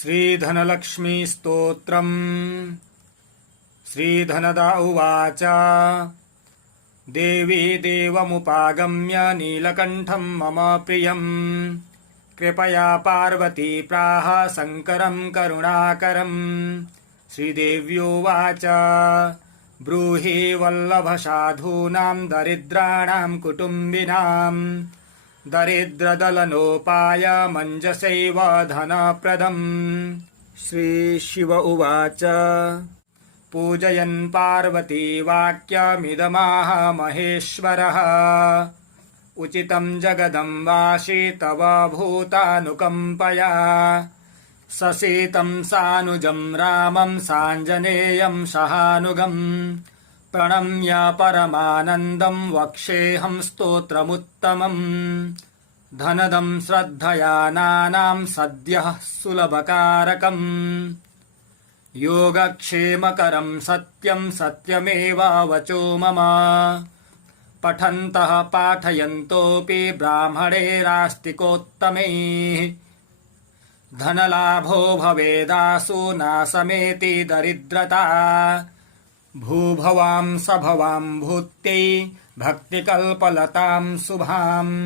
श्रीधनलक्ष्मी स्तोत्रम्। श्रीधनदा उवाच देवी देवमुपागम्य नीलकण्ठं मम प्रियम् कृपया पार्वती प्राह शङ्करं करुणाकरम्। श्रीदेव्योवाच ब्रूहि वल्लभसाधूनां दरिद्राणां कुटुम्बिनां दरिद्रदलनोपाय मञ्जसैव धनप्रदम्। श्रीशिव उवाच पूजयन् पार्वती वाक्यमिदमाह महेश्वरः उचितं जगदम्बासि तव भूतानुकम्पया ससीतं सानुजं रामं साञ्जनेयं सहानुगम् प्रणम्य परमानन्दं वक्ष्येऽहं स्तोत्रमुत्तमम्। धनदं श्रद्धया नानां सद्यः सुलभकारकम् योगक्षेमकरं सत्यं सत्यमेव वचो मम पठन्तः पाठयन्तोऽपि ब्राह्मणैरास्तिकोत्तमैः धनलाभो भवेदासु नाशमेति दरिद्रता भूभवां सभवां भूत्यै भक्तिकल्पलतां शुभाम्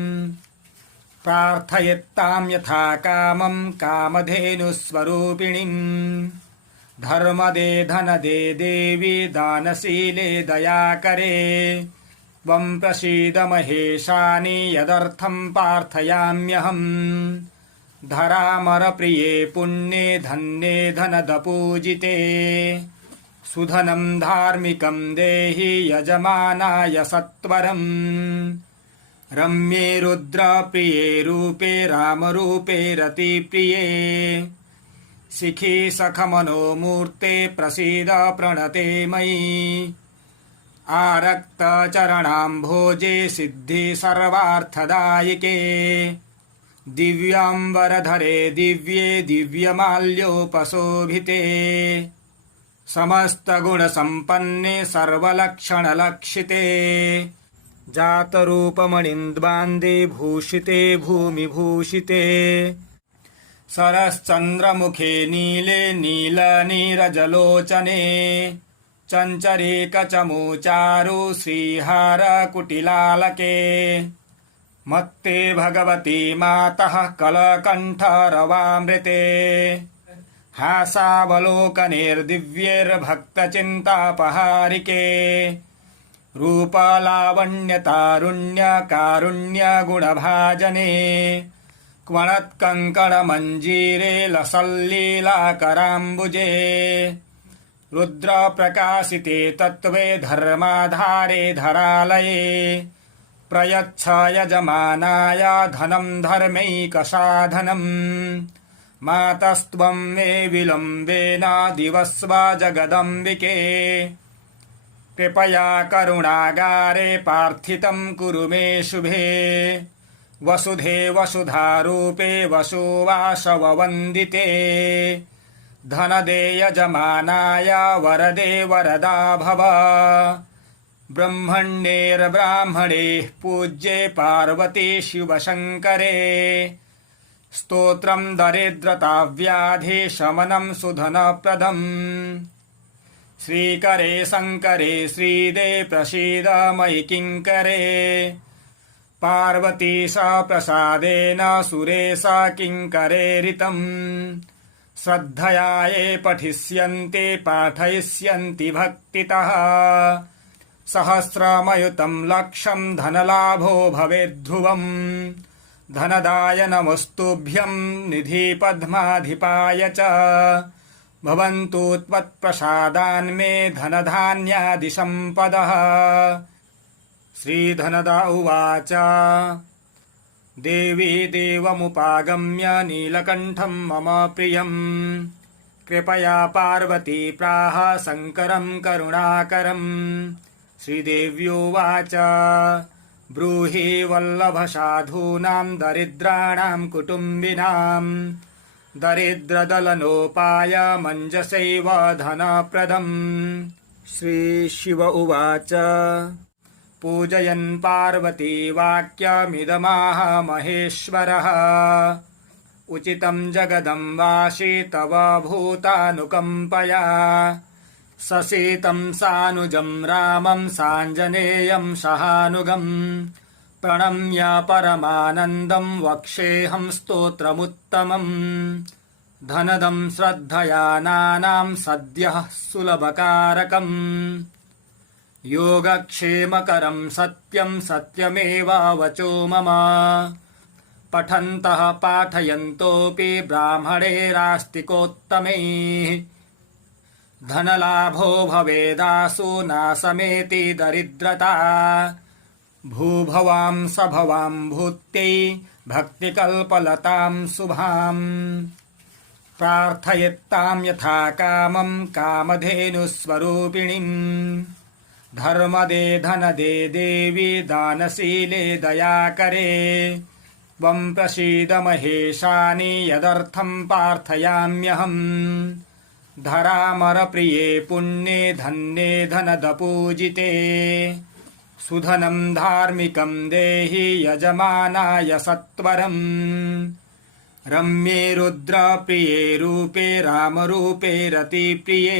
प्रार्थयेत्तां यथा कामं कामधेनुस्वरूपिणीम् धर्मदे धनदे देवी दानशीले दयाकरे त्वं प्रसीद महेशानि यदर्थं प्रार्थयाम्यहम् धरामरप्रिये पुण्ये धन्ये धनदपूजिते सुधनं धार्मिकं देहि यजमानाय सत्वरम् रम्ये रुद्रप्रिये रूपे रामरूपे रतिप्रिये शिखी सखमनोमूर्ते प्रसीद प्रणते मयि आरक्तचरणाम्भोजे सिद्धि सर्वार्थदायिके दिव्याम्बरधरे दिव्ये दिव्यमाल्योपशोभिते समस्तगुणसम्पन्ने सर्वलक्षणलक्षिते जातरूपमणिन्द्वान्दे भूषिते भूमिभूषिते सरश्चन्द्रमुखे नीले नीलनीरजलोचने चञ्चरीकचमूचारु श्रीहारकुटिलालके मत्ते भगवती मातः कलकण्ठरवामृते हासावलोकनैर्दिव्यैर्भक्तचिन्तापहारिके रूपलावण्यतारुण्यकारुण्यगुणभाजने क्वणत्कङ्कणमञ्जीरे लसल्लीलाकराम्बुजे रुद्रप्रकाशिते तत्त्वे धर्माधारे धरालये प्रयच्छ यजमानाय धनं धर्मैकसाधनम् मातस्त्वं मे विलम्बेन दिवस्व जगदम्बिके कृपया करुणागारे प्रार्थितं कुरु मे शुभे वसुधे वसुधारूपे वसुवासववन्दिते धनदे यजमानाय वरदे वरदा भव ब्रह्मण्यैर्ब्राह्मणैः पूज्ये पार्वती शिवशङ्करे स्तोत्रं दरिद्रताव्याधिशमनं सुधनप्रदम् श्रीकरे शङ्करे श्रीदे प्रसीद मयि किङ्करे पार्वती सा प्रसादेन सुरेश किङ्करेरितम् श्रद्धया ये पठिष्यन्ति पाठयिष्यन्ति भक्तितः सहस्रमयुतं लक्षं धनलाभो भवेद्ध्रुवम् धनदाय नमस्तुभ्यं निधिपद्माधिपाय च भवन्तु त्वत्प्रसादान्मे धनधान्यादिसम्पदः। श्रीधनदा उवाच देवी देवमुपागम्य नीलकण्ठं मम प्रियम् कृपया पार्वती प्राह शङ्करं करुणाकरम्। श्रीदेव्योवाच ब्रूहि वल्लभसाधूनां दरिद्राणां कुटुम्बिनां दरिद्रदलनोपाय मञ्जसैव धनप्रदम्। श्रीशिव उवाच पूजयन् पार्वती वाक्यमिदमाह महेश्वरः उचितं जगदम्बासि तव भूतानुकम्पया ससीतं सानुजं रामं साञ्जनेयं सहानुगम् प्रणम्य परमानन्दं वक्ष्येऽहं स्तोत्रमुत्तमम् धनदं श्रद्धया नानां सद्यः सुलभकारकम् योगक्षेमकरं सत्यं सत्यमेव वचो मम पठन्तः पाठयन्तोऽपि ब्राह्मणैरास्तिकोत्तमे धनलाभो भवेदासु नासमेति दरिद्रता भूभवां सभवां भूत्यै भक्तिकल्पलतां शुभाम् प्रार्थयेत्तां यथा कामं कामधेनुस्वरूपिणीम् धर्मदे धनदे देवी दानशीले दयाकरे त्वं प्रसीद महेशानि यदर्थं प्रार्थयाम्यहम् धरामरप्रिये पुण्ये धन्ये धनदपूजिते सुधनं धार्मिकं देहि यजमानाय सत्वरम् रम्ये रुद्रप्रिये रूपे रामरूपे रतिप्रिये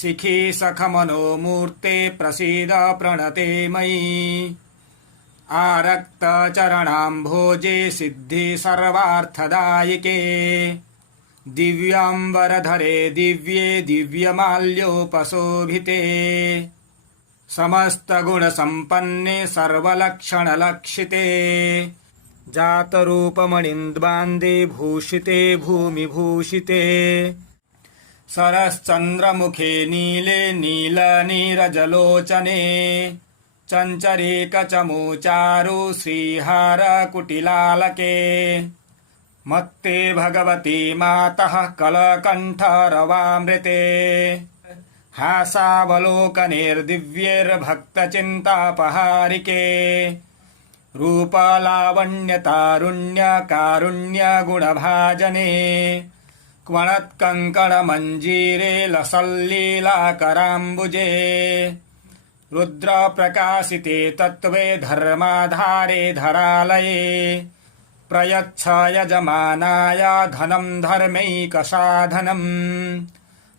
शिखी सखमनोमूर्ते प्रसीद प्रणते मयि आरक्तचरणाम्भोजे सिद्धि सर्वार्थदायिके दिव्याम्बरधरे दिव्ये दिव्यमाल्योपशोभिते समस्तगुणसम्पन्ने सर्वलक्षणलक्षिते जातरूपमणिन्द्वान्दे भूषिते भूमिभूषिते सरश्चन्द्रमुखे नीले नीलनीरजलोचने चञ्चरीकचमूचारु श्रीहारकुटिलालके मत्ते भगवती मातः कलकण्ठरवामृते हासावलोकनैर्दिव्यैर्भक्तचिन्तापहारिके रूपलावण्यतारुण्यकारुण्यगुणभाजने क्वणत्कङ्कणमञ्जीरे लसल्लीलाकराम्बुजे रुद्रप्रकाशिते तत्त्वे धर्माधारे धरालये प्रयच्छ यजमानाय धनं धर्मैकसाधनम्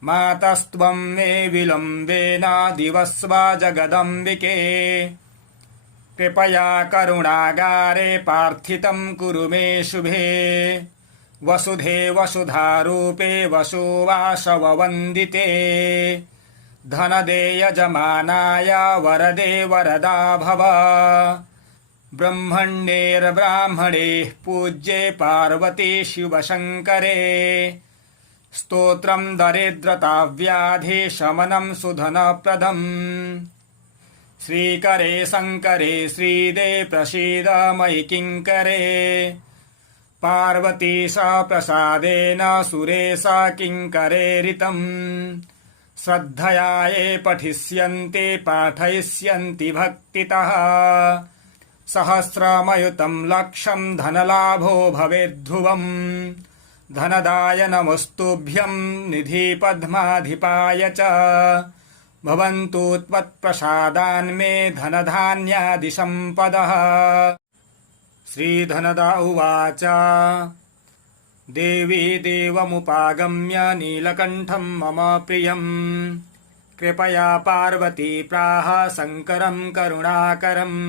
मातस्त्वं मे विलम्बेन दिवस्व जगदम्बिके कृपया करुणागारे पार्थितं कुरु मे शुभे वसुधे वसुधारूपे वसुवासववन्दिते धनदे यजमानाय वरदे वरदा भव ब्रह्मण्यैर्ब्राह्मणैः पूज्ये पार्वती शिवशङ्करे स्तोत्रं दरिद्रताव्याधिशमनं सुधनप्रदम् श्रीकरे शङ्करे श्रीदे प्रसीद मयि किङ्करे पार्वती स प्रसादेन सुरेश किङ्करेरितम् श्रद्धया ये पठिष्यन्ति पाठयिष्यन्ति भक्तितः सहस्रमयुतं लक्षं धनलाभो भवेद्ध्रुवम् धनदाय नमस्तुभ्यं निधिपद्माधिपाय च भवन्तु त्वत्प्रसादान्मे धनधान्यादिसम्पदः। श्रीधनदा उवाच देवी देवमुपागम्य नीलकण्ठं मम प्रियं कृपया पार्वती प्राह शङ्करं करुणाकरम्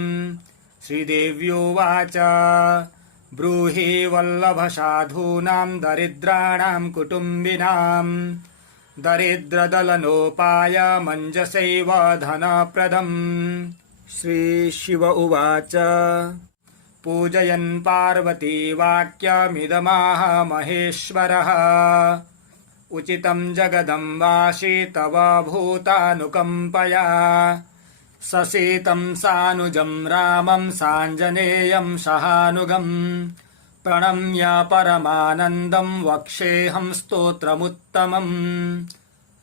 श्रीदेव्योवाच ब्रूहि वल्लभसाधूनां दरिद्राणां कुटुम्बिनां दरिद्रदलनोपाय मञ्जसैव धनप्रदम् श्रीशिव उवाच पूजयन् पार्वती वाक्यमिदमाह महेश्वरः उचितं जगदम्बासि तव भूतानुकम्पया ससीतं सानुजं रामं साञ्जनेयं सहानुगम् प्रणम्य परमानन्दं वक्ष्येऽहं स्तोत्रमुत्तमम्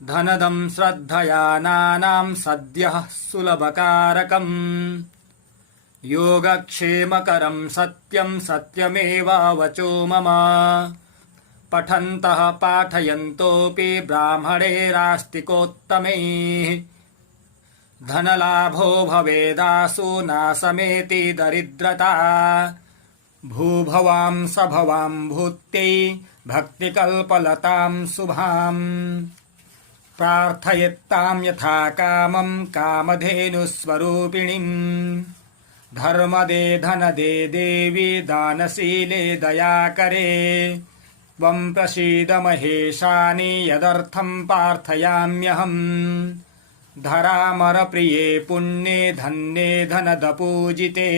धनदं श्रद्धया नानां सद्यः सुलभकारकम् योगक्षेमकरं सत्यं सत्यमेव वचो मम पठन्तः पाठयन्तोऽपि ब्राह्मणैरास्तिकोत्तमैः धनलाभो भवेदासु नासमेति दरिद्रता भूभवां सभवां भूत्यै भक्तिकल्पलतां शुभाम् प्रार्थयेत्तां यथा कामं कामधेनुस्वरूपिणीम् धर्मदे धनदे देवी दानशीले दयाकरे त्वं प्रसीद महेशानि यदर्थं प्रार्थयाम्यहम् धरामरप्रिये पुण्ये धन्ये धनदपूजिते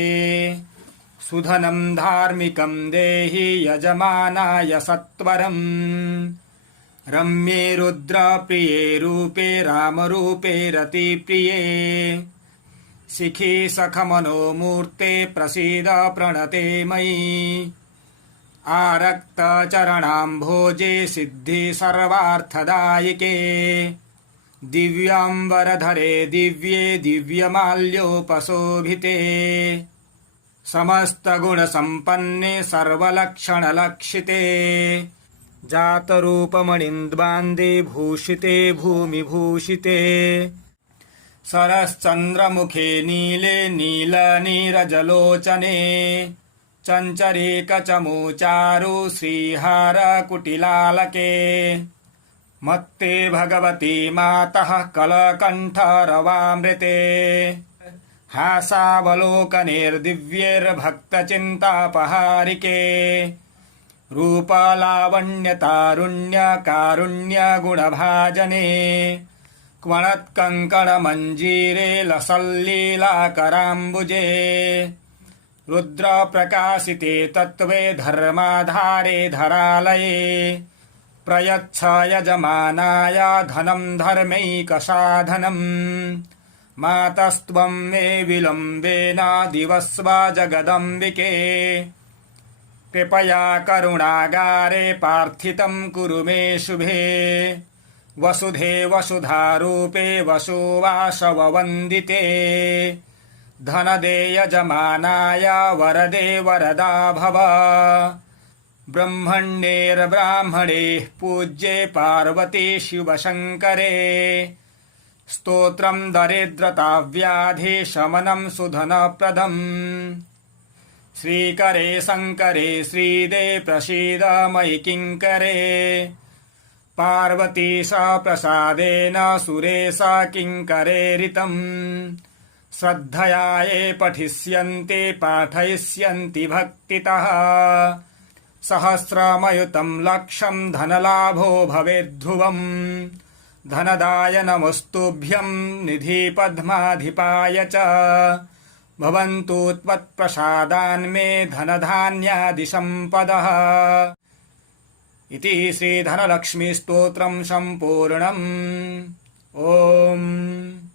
सुधनं धार्मिकं देहि यजमानाय सत्वरम् रम्ये रुद्रप्रिये रूपे रामरूपे रतिप्रिये शिखी सखमनोमूर्ते प्रसीद प्रणते मयि आरक्तचरणाम्भोजे सिद्धि सर्वार्थदायिके दिव्याम्बरधरे दिव्ये दिव्यमाल्योपशोभिते समस्तगुणसम्पन्ने सर्वलक्षणलक्षिते जातरूपमणिन्द्वान्दे भूषिते भूमिभूषिते सरश्चन्द्रमुखे नीले नीलनीरजलोचने चञ्चरीकचमूचारु श्रीहारकुटिलालके मत्ते भगवती मातः कलकण्ठरवामृते हासावलोकनेर्दिव्यैर्भक्तचिन्तापहारिके रूपलावण्यतारुण्यकारुण्यगुणभाजने क्वणत्कङ्कणमञ्जीरे लसल्लीलाकराम्बुजे रुद्रप्रकाशिते तत्त्वे धर्माधारे धरालये प्रयच्छ यजमानाय धनं धर्मैकसाधनम् मातस्त्वं मे विलम्बेन दिवस्व जगदम्बिके कृपया करुणागारे प्रार्थितं कुरु मे शुभे वसुधे वसुधारूपे वसुवासववन्दिते धनदे यजमानाय वरदे वरदा भव ब्रह्मण्यैर्ब्राह्मणैः पूज्ये पार्वती शिवशङ्करे स्तोत्रं दरिद्रताव्याधिशमनं सुधनप्रदम् श्रीकरे शङ्करे श्रीदे प्रसीद मयि किङ्करे पार्वती सा प्रसादेन सुरेश किङ्करेरितम् श्रद्धया ये पठिष्यन्ति पाठयिष्यन्ति भक्तितः सहस्रमयुतं लक्षं धनलाभो भवेद्ध्रुवम् धनदाय नमस्तुभ्यं निधिपद्माधिपाय च भवन्तु त्वत्प्रसादान्मे धनधान्यादिसम्पदः इति श्रीधनलक्ष्मीस्तोत्रं सम्पूर्णम्। ओम्।